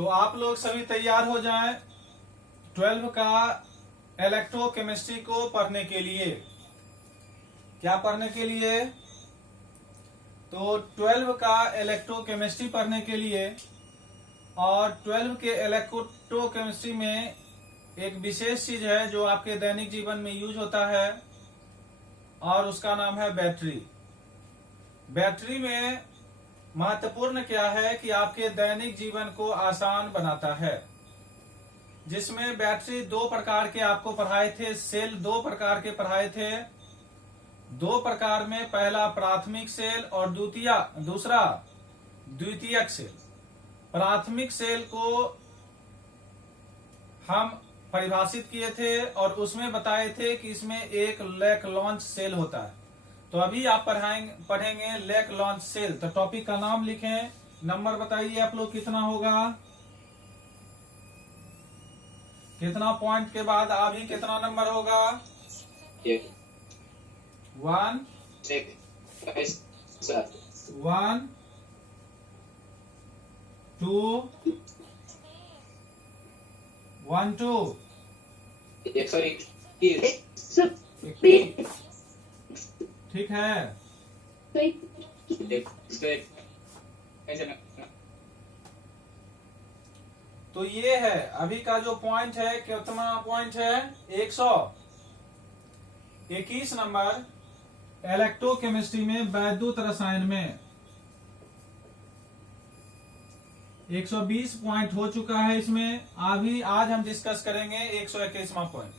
तो आप लोग सभी तैयार हो जाएं 12 का इलेक्ट्रोकेमिस्ट्री को पढ़ने के लिए। क्या पढ़ने के लिए? तो 12 का इलेक्ट्रोकेमिस्ट्री पढ़ने के लिए। और 12 के इलेक्ट्रोकेमिस्ट्री में एक विशेष चीज है जो आपके दैनिक जीवन में यूज होता है और उसका नाम है बैटरी। बैटरी में महत्वपूर्ण क्या है कि आपके दैनिक जीवन को आसान बनाता है। जिसमें बैटरी दो प्रकार के आपको पढ़ाए थे, सेल दो प्रकार के पढ़ाए थे। दो प्रकार में पहला प्राथमिक सेल और दूसरा द्वितीयक सेल। प्राथमिक सेल को हम परिभाषित किए थे और उसमें बताए थे कि इसमें एक लेक लॉन्च सेल होता है। तो अभी आप पढ़ेंगे लेक लॉन्च सेल। तो टॉपिक का नाम लिखें, नंबर बताइए आप लोग कितना होगा, कितना पॉइंट के बाद अभी कितना नंबर होगा? 1 2 1 2 ठीक है। तो ये है अभी का जो पॉइंट है, कितना पॉइंट है? 121 नंबर इलेक्ट्रोकेमिस्ट्री में वैद्युत रसायन में 120 पॉइंट हो चुका है। इसमें अभी आज हम डिस्कस करेंगे 121वां पॉइंट।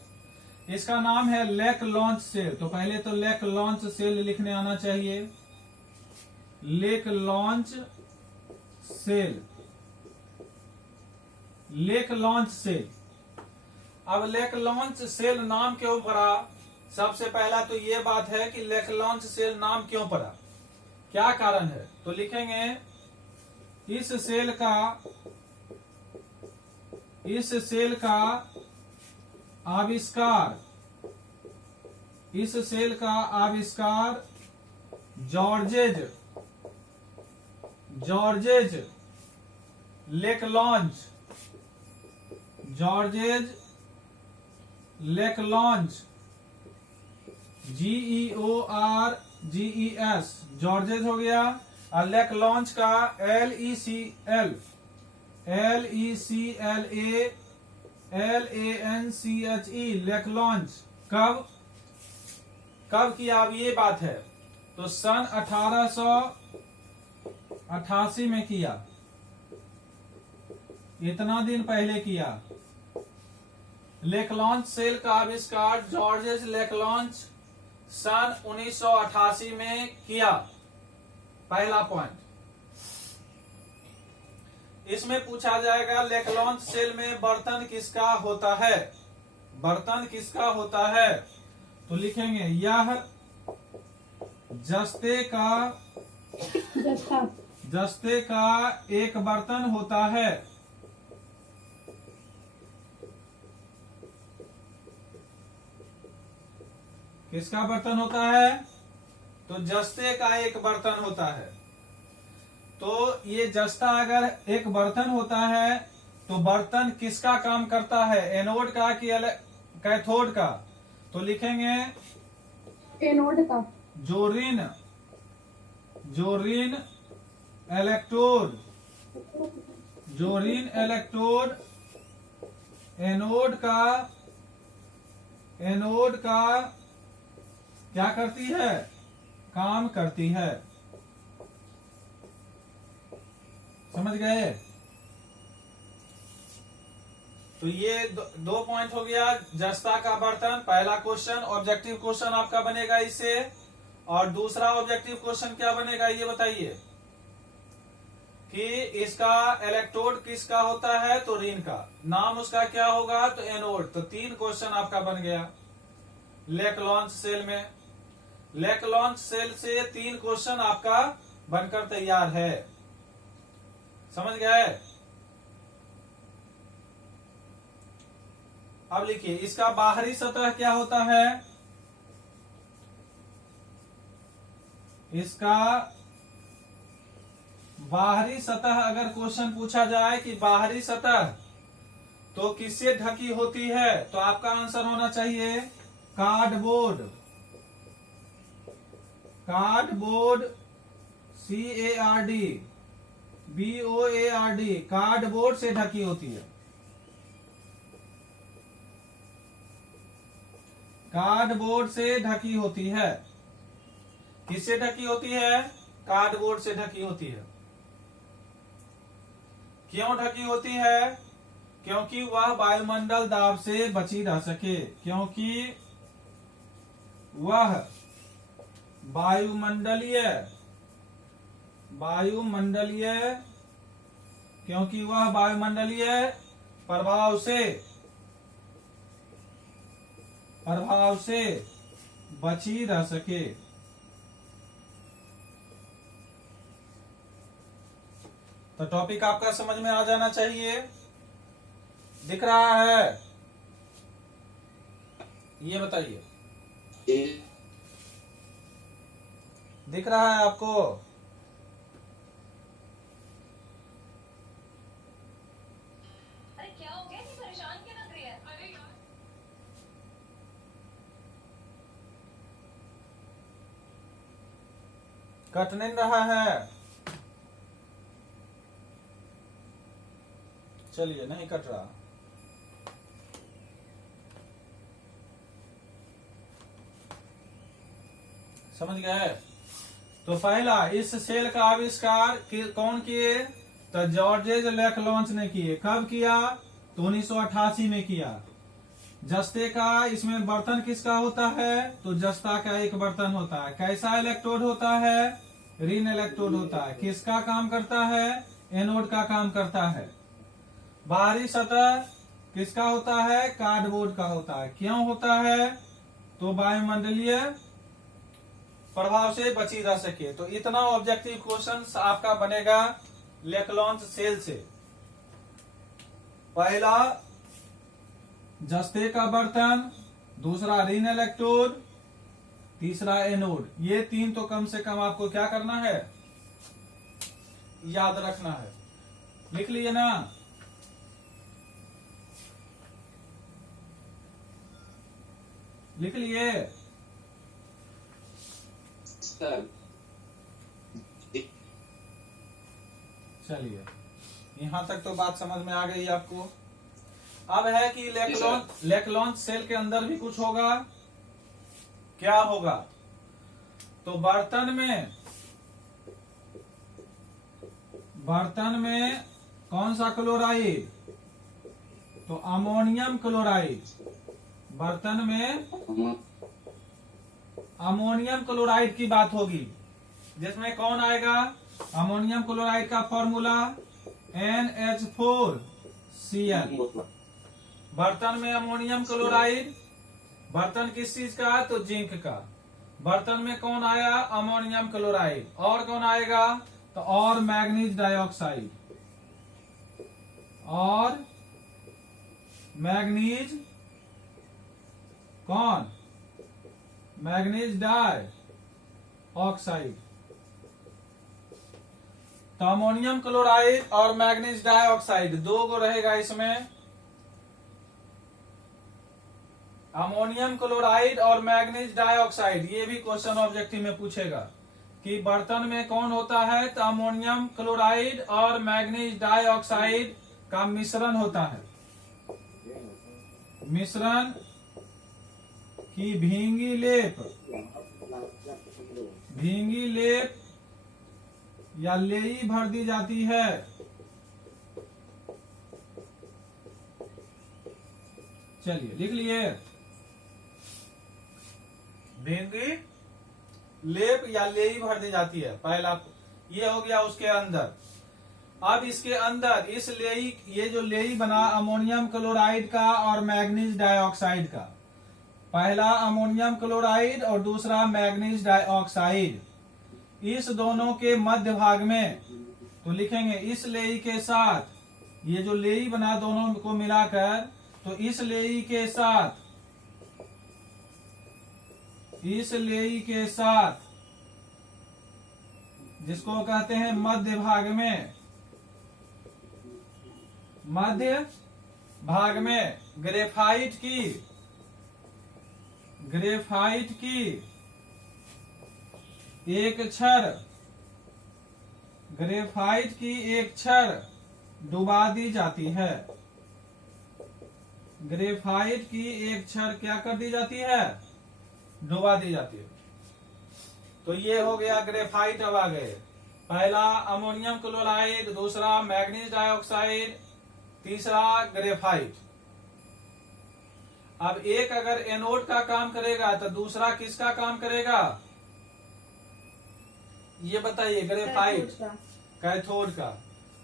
इसका नाम है लेक लॉन्च सेल। तो पहले तो लेक लॉन्च सेल लिखने आना चाहिए। Leclanché cell, Leclanché cell. अब लेक लॉन्च सेल नाम क्यों पड़ा? सबसे पहला तो ये बात है कि लेक लॉन्च सेल नाम क्यों पड़ा, क्या कारण है? तो लिखेंगे इस सेल का आविष्कार, इस सेल का आविष्कार जॉर्जेज लेकलॉन्च, जॉर्जेज लेकलॉन्च, GEORGES, जॉर्जेज हो गया। और लेकलॉन्च का LECLANCHE, लेकलॉन्च कब किया? अब ये बात है तो सन 1888 में किया। इतना दिन पहले किया। लेकलॉन्च सेल का आविष्कार जॉर्जेस लेकलॉन्च सन 1988 में किया। पहला पॉइंट। इसमें पूछा जाएगा लेकलॉन्च सेल में बर्तन किसका होता है? बर्तन किसका होता है? तो लिखेंगे यह जस्ते का एक बर्तन होता है। किसका बर्तन होता है? तो जस्ते का एक बर्तन होता है। तो ये जस्ता अगर एक बर्तन होता है तो बर्तन किसका काम करता है? एनोड का कि कैथोड का? तो लिखेंगे एनोड का। Zorin electrode, Zorin electrode anode का क्या करती है? काम करती है। समझ गए? तो ये दो पॉइंट हो गया। जस्ता का बर्तन, पहला क्वेश्चन ऑब्जेक्टिव क्वेश्चन आपका बनेगा इससे। और दूसरा ऑब्जेक्टिव क्वेश्चन क्या बनेगा ये बताइए कि इसका इलेक्ट्रोड किसका होता है? तो रीन का। नाम उसका क्या होगा? तो एनोड। तो 3 क्वेश्चन आपका बन गया लेक लॉन्च सेल में। लेक लॉन्च सेल से 3 क्वेश्चन आपका बनकर तैयार है। समझ गए? अब लिखिए इसका बाहरी सतह क्या होता है? इसका बाहरी सतह अगर क्वेश्चन पूछा जाए कि बाहरी सतह तो किससे ढकी होती है, तो आपका आंसर होना चाहिए कार्डबोर्ड। कार्डबोर्ड, CARDBOARD, कार्डबोर्ड से ढकी होती है। कार्डबोर्ड से ढकी होती है। किससे ढकी होती है? कार्डबोर्ड से ढकी होती है। क्यों ढकी होती है? क्योंकि वह वायुमंडल दाब से बची रह सके। क्योंकि वह वायुमंडलीय क्योंकि वह वायुमंडलीय प्रभाव से बची रह सके। तो टॉपिक आपका समझ में आ जाना चाहिए। दिख रहा है? ये बताइए, दिख रहा है आपको? अरे क्या हो गया? इतनी परेशान क्यों लग रही है? अरे यार, कट नहीं रहा है? चलिए, नहीं कट रहा। समझ गए? तो पहला, इस सेल का आविष्कार कौन किए? तो जॉर्जेज लेक्लॉन्च ने किए। कब किया? तो 1988 में किया। जस्ते का इसमें बर्तन किसका होता है? तो जस्ता का एक बर्तन होता है। कैसा इलेक्ट्रोड होता है? रिन इलेक्ट्रोड होता है। किसका काम करता है? एनोड का काम करता है। बाहरी सतह किसका होता है? कार्डबोर्ड का होता है। क्यों होता है? तो वायुमंडलीय प्रभाव से बची रह सके। तो इतना ऑब्जेक्टिव क्वेश्चन आपका बनेगा लेक्लॉन्च सेल से। पहला जस्ते का बर्तन, दूसरा रिन इलेक्ट्रोड, तीसरा एनोड। ये तीन तो कम से कम आपको क्या करना है? याद रखना है। लिख लिए ना? लिख लिए? चलिए, यहां तक तो बात समझ में आ गई आपको। अब है कि लेक्लॉन्च सेल के अंदर भी कुछ होगा। क्या होगा? तो बर्तन में कौन सा क्लोराइड? तो अमोनियम क्लोराइड। बर्तन में अमोनियम क्लोराइड की बात होगी, जिसमें कौन आएगा? अमोनियम क्लोराइड का फॉर्मूला NH4Cl। बर्तन में अमोनियम क्लोराइड। बर्तन किस चीज का? तो जिंक का। बर्तन में कौन आया? Ammonium chloride. और कौन आएगा? तो और मैग्नीज डाइऑक्साइड। और मैग्नीज कौन? Manganese dioxide. तो अमोनियम क्लोराइड और मैग्नीज डाइऑक्साइड दो गो रहेगा इसमें। अमोनियम क्लोराइड और मैग्नीज डाइऑक्साइड, ये भी क्वेश्चन ऑब्जेक्टिव में पूछेगा कि बर्तन में कौन होता है? तो अमोनियम क्लोराइड और मैग्नीज डाइऑक्साइड का मिश्रण होता है। मिश्रण की भींगी लेप या लेई भर दी जाती है। चलिए, लिख लिए? भींगी लेप या लेई भर दी जाती है। पहला ये हो गया उसके अंदर। अब इसके अंदर इस लेई, ये जो लेई बना अमोनियम क्लोराइड का और मैग्नीज डाइऑक्साइड का, पहला अमोनियम क्लोराइड और दूसरा मैग्नीज डाइऑक्साइड, इस दोनों के मध्य भाग में तो लिखेंगे इस लेई के साथ, ये जो लेई बना दोनों को मिलाकर, तो इस लेई के साथ जिसको कहते हैं मध्य भाग में, मध्य भाग में ग्रेफाइट की एक छड़, ग्रेफाइट की एक छड़ डुबा दी जाती है। ग्रेफाइट की एक छड़ क्या कर दी जाती है? डुबा दी जाती है। तो ये हो गया ग्रेफाइट। अब आ गए पहला अमोनियम क्लोराइड, दूसरा मैग्नीज डाइऑक्साइड, तीसरा ग्रेफाइट। अब एक अगर एनोड का काम करेगा तो दूसरा किसका काम करेगा? ये बताइए। ग्रेफाइट, कैथोड का।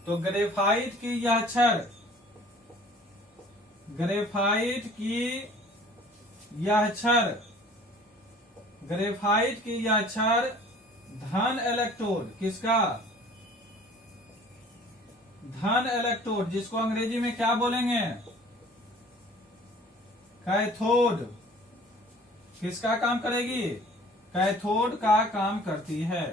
तो ग्रेफाइट की यह छड़, ग्रेफाइट की यह छड़, ग्रेफाइट की यह छड़ धन इलेक्ट्रोड, किसका? धन इलेक्ट्रोड, जिसको अंग्रेजी में क्या बोलेंगे? कैथोड। किसका काम करेगी? कैथोड का काम करती है।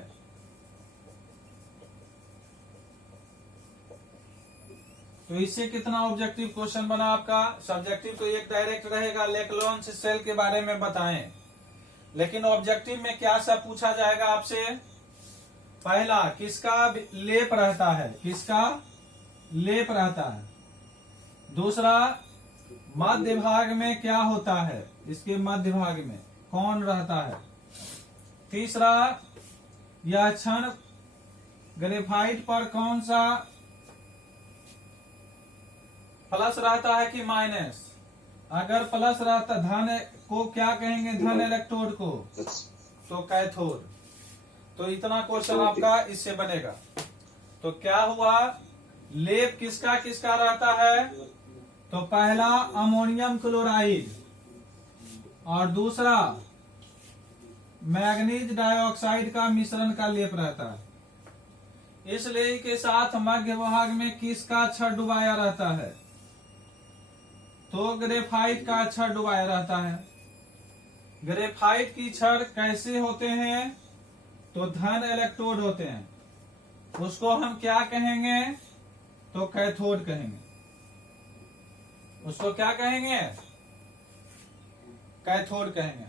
तो इससे कितना ऑब्जेक्टिव क्वेश्चन बना आपका? सब्जेक्टिव तो एक डायरेक्ट रहेगा, लेक्लोन्स सेल के बारे में बताएं। लेकिन ऑब्जेक्टिव में क्या सब पूछा जाएगा आपसे? पहला, किसका लेप रहता है? किसका लेप रहता है? दूसरा, मध्य भाग में क्या होता है? इसके मध्य भाग में कौन रहता है? तीसरा, यह क्षण ग्रेफाइट पर कौन सा प्लस रहता है कि माइनस? अगर प्लस रहता, धन को क्या कहेंगे? धन इलेक्ट्रोड को, तो कैथोड। तो इतना क्वेश्चन आपका इससे बनेगा। तो क्या हुआ? लेप किसका किसका रहता है? तो पहला अमोनियम क्लोराइड और दूसरा मैग्नीज डाइऑक्साइड का मिश्रण का लेप रहता है। इस लेप के साथ मध्य भाग में किसका छड़ डुबाया रहता है? तो ग्रेफाइट का छड़ डुबाया रहता है। ग्रेफाइट की छड़ कैसे होते हैं? तो धन इलेक्ट्रोड होते हैं। उसको हम क्या कहेंगे? तो कैथोड कहेंगे। उसको क्या कहेंगे? कैथोड कहेंगे।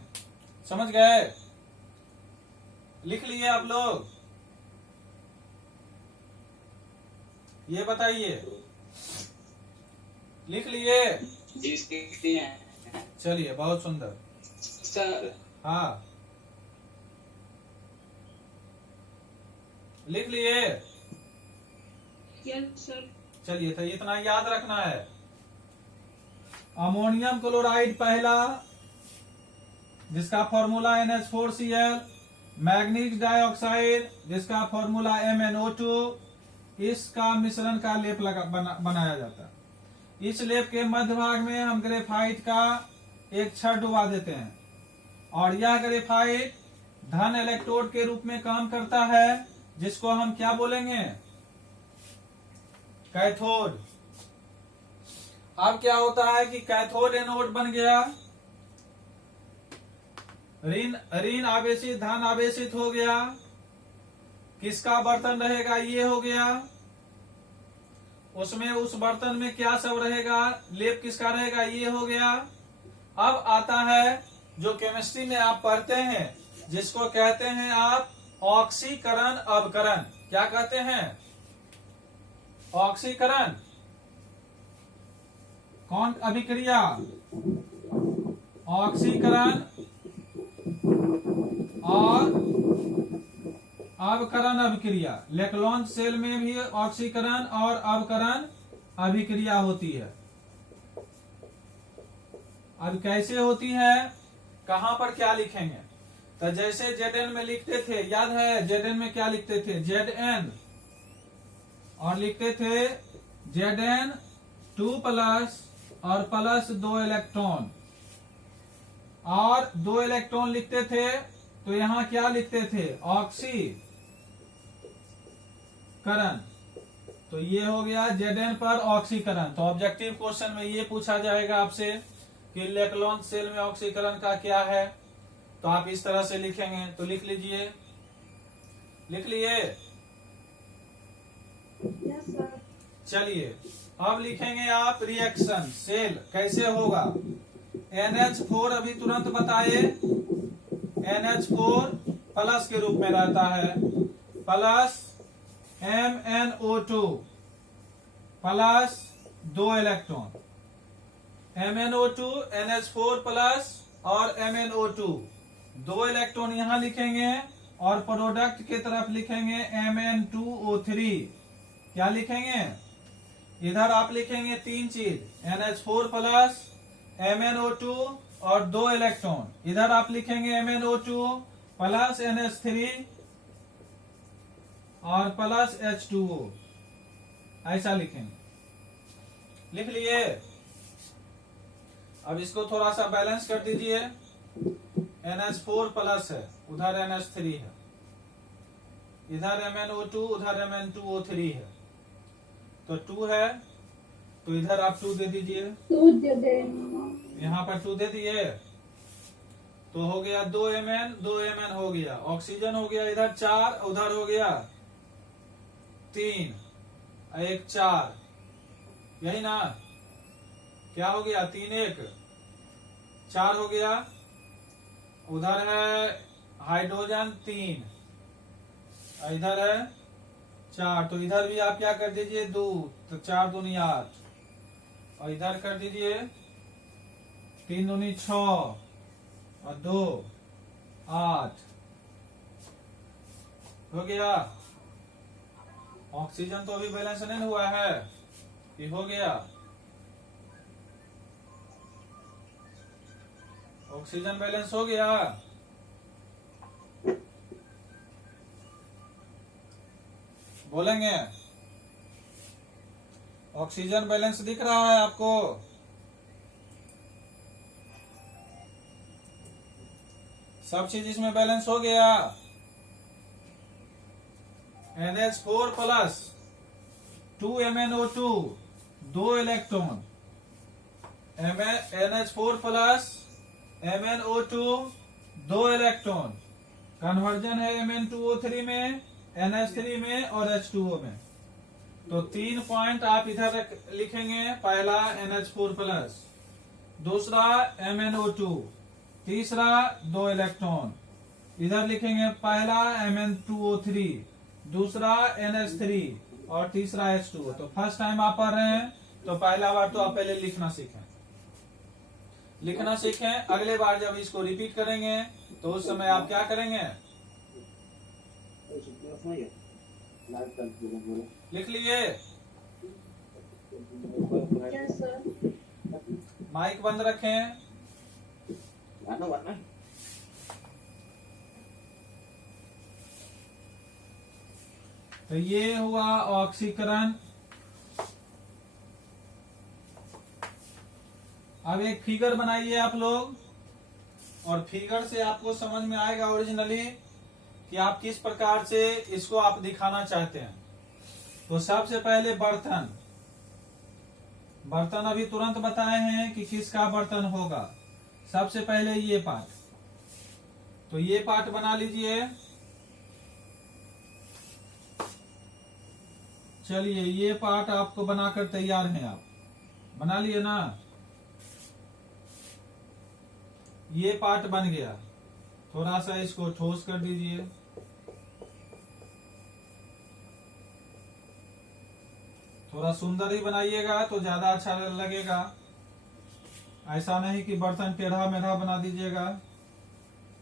समझ गए? लिख लिए आप लोग? ये बताइए, लिख लिए? जी सीखते हैं चलिए, बहुत सुंदर। सर। हाँ, लिख लिए? Yes sir. चलिए, तो इतना याद रखना है। अमोनियम क्लोराइड पहला, जिसका फॉर्मूला NH4Cl, मैग्नीज डाइऑक्साइड जिसका फॉर्मूला MnO2, इसका मिश्रण का लेप बनाया जाता है। इस लेप के मध्य भाग में हम ग्रेफाइट का एक छड़ डुबा देते हैं और यह ग्रेफाइट धन इलेक्ट्रोड के रूप में काम करता है, जिसको हम क्या बोलेंगे? कैथोड। अब क्या होता है कि कैथोड एनोड बन गया, ऋण आवेशित धन आवेशित हो गया। किसका बर्तन रहेगा? ये हो गया। उसमें उस बर्तन में क्या सब रहेगा? लेप किसका रहेगा? ये हो गया। अब आता है जो केमिस्ट्री में आप पढ़ते हैं, जिसको कहते हैं आप ऑक्सीकरण अवकरण। क्या कहते हैं? ऑक्सीकरण। कौन अभिक्रिया? ऑक्सीकरण और अवकरण अभिक्रिया। लेक्लोन्स सेल में भी ऑक्सीकरण और अवकरण अभिक्रिया होती है। अब कैसे होती है? कहां पर क्या लिखेंगे? तो जैसे Zn में लिखते थे, याद है Zn में क्या लिखते थे? Zn, और लिखते थे Zn 2+ और प्लस 2 इलेक्ट्रॉन, और 2 इलेक्ट्रॉन लिखते थे। तो यहां क्या लिखते थे? ऑक्सीकरण। तो ये हो गया Zn पर ऑक्सीकरण। तो ऑब्जेक्टिव क्वेश्चन में ये पूछा जाएगा आपसे कि लेक्लोन्स सेल में ऑक्सीकरण का क्या है। तो आप इस तरह से लिखेंगे। तो लिख लीजिए, लिख लिए? चलिए अब लिखेंगे आप रिएक्शन सेल कैसे होगा। NH4 अभी तुरंत बताए, NH4 प्लस के रूप में रहता है, plus MnO2 plus 2 electron, MnO2 NH4 plus और MnO2 2 इलेक्ट्रॉन यहां लिखेंगे और प्रोडक्ट की तरफ लिखेंगे Mn2O3। क्या लिखेंगे, इधर आप लिखेंगे तीन चीज NH4 प्लस MnO2 और 2 इलेक्ट्रॉन, इधर आप लिखेंगे MnO2 प्लस NH3 और प्लस H2O, ऐसा लिखेंगे। लिख लिए। अब इसको थोड़ा सा बैलेंस कर दीजिए। NH4 प्लस है, उधर NH3 है, इधर MnO2 उधर Mn2O3 है, तो 2 है तो इधर आप 2 दे दीजिए, 2 दे दे। यहाँ पर 2 दे दिए तो हो गया 2 Mn हो गया, ऑक्सीजन हो गया इधर 4 उधर हो गया 3 1 4, यही ना, क्या हो गया 3 1 4 हो गया, उधर है हाइड्रोजन 3 इधर है 4, तो इधर भी आप क्या कर दीजिए 2, तो 4 दूनी 8 और इधर कर दीजिए 3 दूनी 6 और 2 8 हो गया। ऑक्सीजन तो अभी बैलेंस नहीं हुआ है, ये हो गया। ऑक्सीजन बैलेंस हो गया। बोलेंगे ऑक्सीजन बैलेंस दिख रहा है आपको, सब चीज इसमें बैलेंस हो गया। NH4 plus 2 MnO2 2 electron, NH4 plus MnO2 2 electron, conversion है Mn2O3 में, NH3 में और H2O में, तो 3 पॉइंट आप इधर लिखेंगे। पहला NH4 प्लस, दूसरा MnO2, तीसरा 2 इलेक्ट्रॉन, इधर लिखेंगे पहला Mn2O3, दूसरा NH3 और तीसरा H2O। तो फर्स्ट टाइम आप पढ़ रहे हैं तो पहला बार तो आप पहले लिखना सीखें, लिखना सीखें। अगले बार जब इसको रिपीट करेंगे तो उस समय आप क्या करेंगे, लिख लिए। Yes sir. माइक बंद रखें। तो ये हुआ ऑक्सीकरण। अब एक फिगर बनाइए आप लोग, और फिगर से आपको समझ में आएगा ओरिजिनली कि आप किस प्रकार से इसको आप दिखाना चाहते हैं। तो सबसे पहले बर्तन, बर्तन अभी तुरंत बताए हैं कि किसका बर्तन होगा। सबसे पहले ये पार्ट, तो ये पार्ट बना लीजिए। चलिए ये पार्ट आपको बनाकर तैयार है, आप बना लिए ना, ये पार्ट बन गया। थोड़ा सा इसको ठोस कर दीजिए, थोड़ा सुंदर ही बनाइएगा तो ज्यादा अच्छा लगेगा। ऐसा नहीं कि बर्तन टेढ़ा मेढ़ा बना दीजिएगा,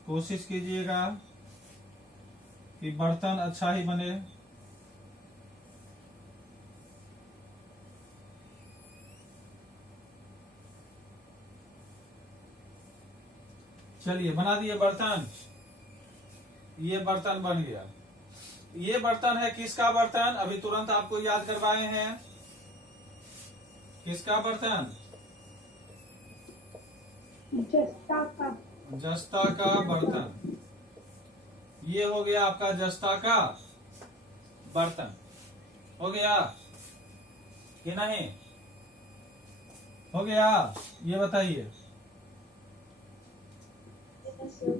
कोशिश कीजिएगा कि बर्तन अच्छा ही बने। चलिए बना दिए बर्तन, ये बर्तन बन गया। ये बर्तन है किसका बर्तन, अभी तुरंत आपको याद करवाए हैं। किसका बर्तन, जस्ता का। जस्ता का बर्तन। ये हो गया आपका जस्ता का बर्तन, हो गया कि नहीं, हो गया, ये बताइए। Yes sir.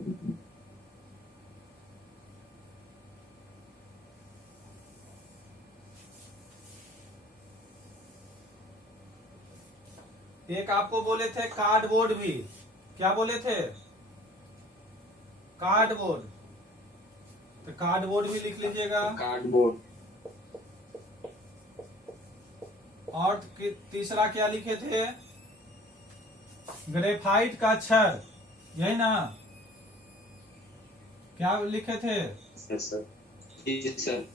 एक आपको बोले थे कार्डबोर्ड भी, क्या बोले थे? कार्डबोर्ड, तो कार्डबोर्ड भी लिख लीजिएगा। कार्डबोर्ड। और तीसरा क्या लिखे थे? ग्रेफाइट का छड़, यही ना? क्या लिखे थे? सर जी सर,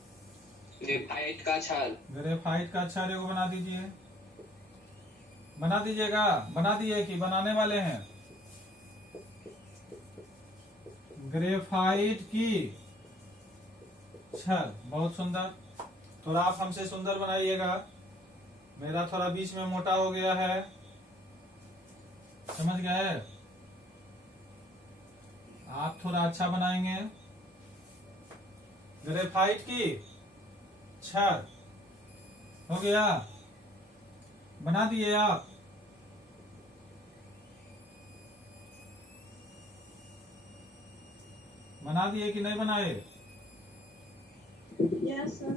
ग्रेफाइट का छाल। ग्रेफाइट का छड़ एगो बना दीजिए, बना दीजिएगा। बना दिए कि बनाने वाले हैं? ग्रेफाइट की छड़, बहुत सुंदर। थोड़ा आप हमसे सुंदर बनाइएगा, मेरा थोड़ा बीच में मोटा हो गया है, समझ गए? आप थोड़ा अच्छा बनाएंगे। ग्रेफाइट की छड़ हो गया, बना दिए आप? बना दिए कि नहीं बनाए? Yes, sir.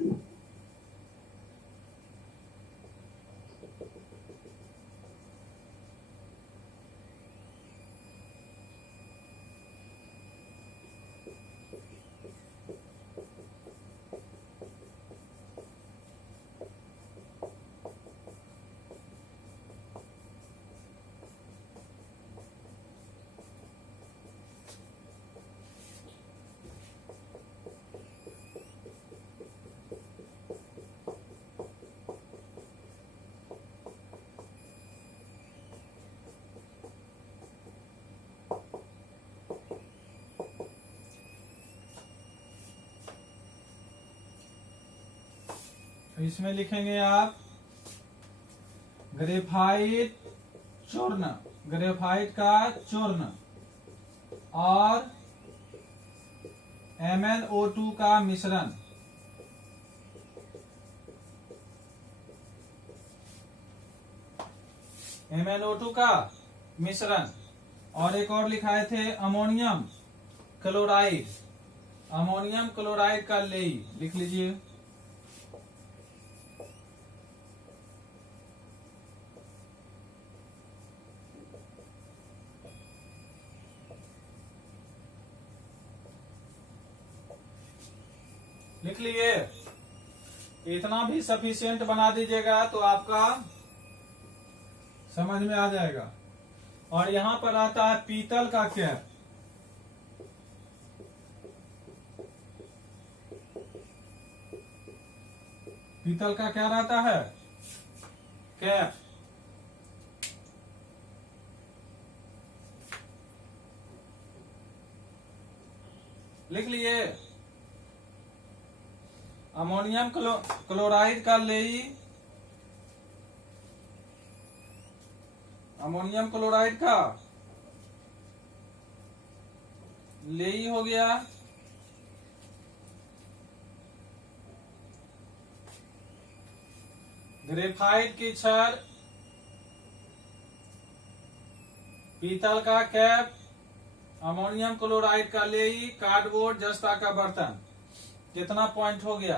इसमें लिखेंगे आप ग्रेफाइट चूर्ण, ग्रेफाइट का चूर्ण और MnO2 का मिश्रण। MnO2 का मिश्रण। और एक और लिखाए थे अमोनियम क्लोराइड, अमोनियम क्लोराइड का लेई, लिख लीजिए। लिख लिए? इतना भी सफिशिएंट बना दीजिएगा तो आपका समझ में आ जाएगा। और यहां पर आता है पीतल का कैप। पीतल का क्या रहता है? कैप। लिख लिए? अमोनियम क्लोराइड का लेई, अमोनियम क्लोराइड का लेई हो गया। ग्रेफाइट की छड़, पीतल का कैप, अमोनियम क्लोराइड का लेई, कार्डबोर्ड, जस्ता का बर्तन। कितना पॉइंट हो गया?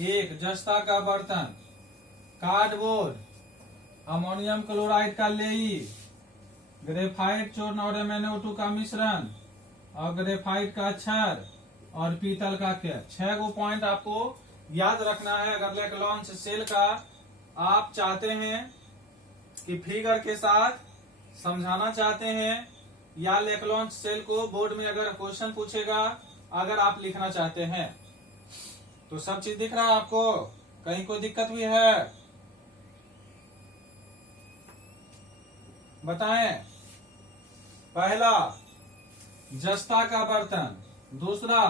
1। जस्ता का बर्तन, कार्डबोर्ड, अमोनियम क्लोराइड का लेई, ग्रेफाइट चूर्ण और MnO2 का मिश्रण और ग्रेफाइट का छड़ और पीतल का कैप। 6 गो पॉइंट आपको याद रखना है। अगर लेक्लॉन्च सेल का आप चाहते हैं कि फिगर के साथ समझाना चाहते हैं, या लेक्लॉन्च सेल को बोर्ड में अगर क्वेश्चन पूछेगा अगर आप लिखना चाहते हैं, तो सब चीज दिख रहा है आपको? कहीं कोई दिक्कत भी है? बताएं। पहला जस्ता का बर्तन, दूसरा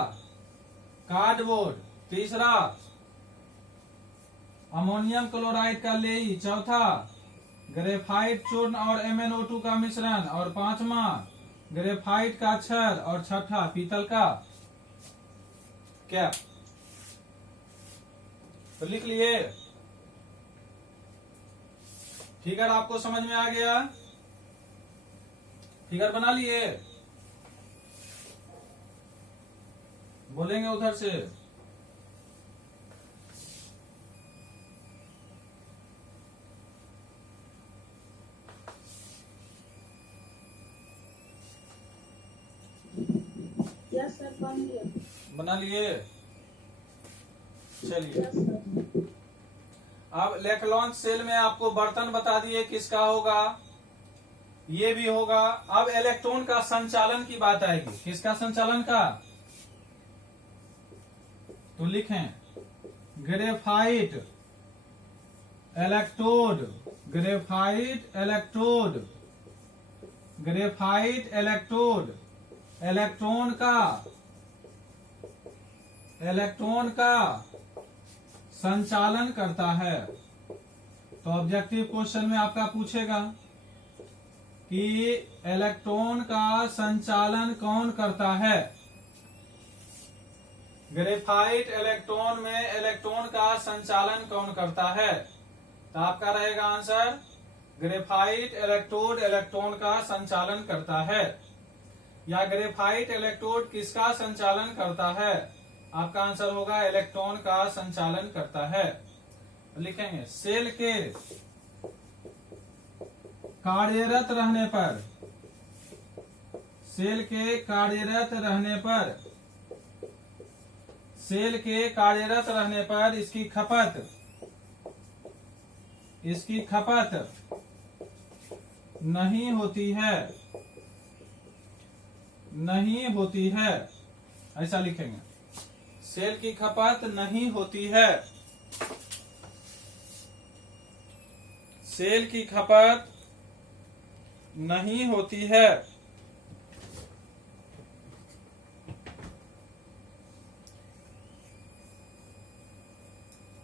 कार्डबोर्ड, तीसरा अमोनियम क्लोराइड का लेई, चौथा ग्रेफाइट चूर्ण और MnO2 का मिश्रण और पांचवा ग्रेफाइट का छड़ और छठा पीतल का कैप। तो लिख लिए? फिगर आपको समझ में आ गया? फिगर बना लिए? बोलेंगे उधर से? यस सर बन गया। बना लिए? चलिए, यस सर। अब लेक्लॉन्च सेल में आपको बर्तन बता दिए किसका होगा, ये भी होगा। अब इलेक्ट्रॉन का संचालन की बात आएगी। किसका संचालन का? तो लिखें graphite electrode, graphite electrode, graphite electrode electron का संचालन करता है। तो ऑब्जेक्टिव क्वेश्चन में आपका पूछेगा कि इलेक्ट्रॉन का संचालन कौन करता है। ग्रेफाइट इलेक्ट्रॉन में इलेक्ट्रॉन का संचालन कौन करता है? तो आपका रहेगा आंसर ग्रेफाइट इलेक्ट्रोड इलेक्ट्रॉन का संचालन करता है। या ग्रेफाइट इलेक्ट्रोड किसका संचालन करता है? आपका आंसर होगा इलेक्ट्रॉन का संचालन करता है। लिखेंगे सेल के कार्यरत रहने पर, सेल के कार्यरत रहने पर, सेल के कार्यरत रहने पर इसकी खपत नहीं होती है, नहीं होती है, ऐसा लिखेंगे। सेल की खपत नहीं होती है, सेल की खपत नहीं होती है।